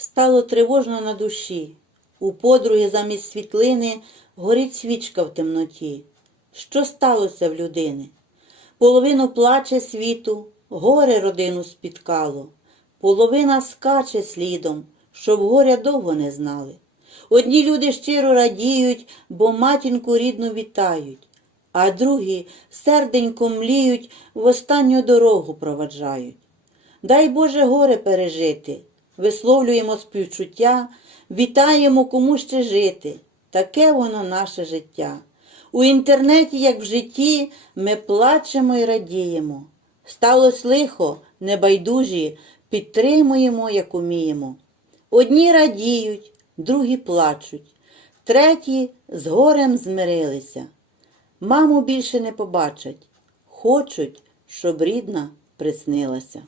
Стало тривожно на душі. У подруги замість світлини горить свічка в темноті. Що сталося в людини? Половину плаче світу, горе родину спіткало. Половина скаче слідом, щоб горя довго не знали. Одні люди щиро радіють, бо матінку рідну вітають, а другі серденько мліють, в останню дорогу проваджають. Дай Боже горе пережити, висловлюємо співчуття, вітаємо кому ще жити. Таке воно наше життя. У інтернеті, як в житті, ми плачемо і радіємо. Сталось лихо, небайдужі, підтримуємо, як уміємо. Одні радіють, другі плачуть, треті з горем змирилися. Маму більше не побачать, хочуть, щоб рідна приснилася.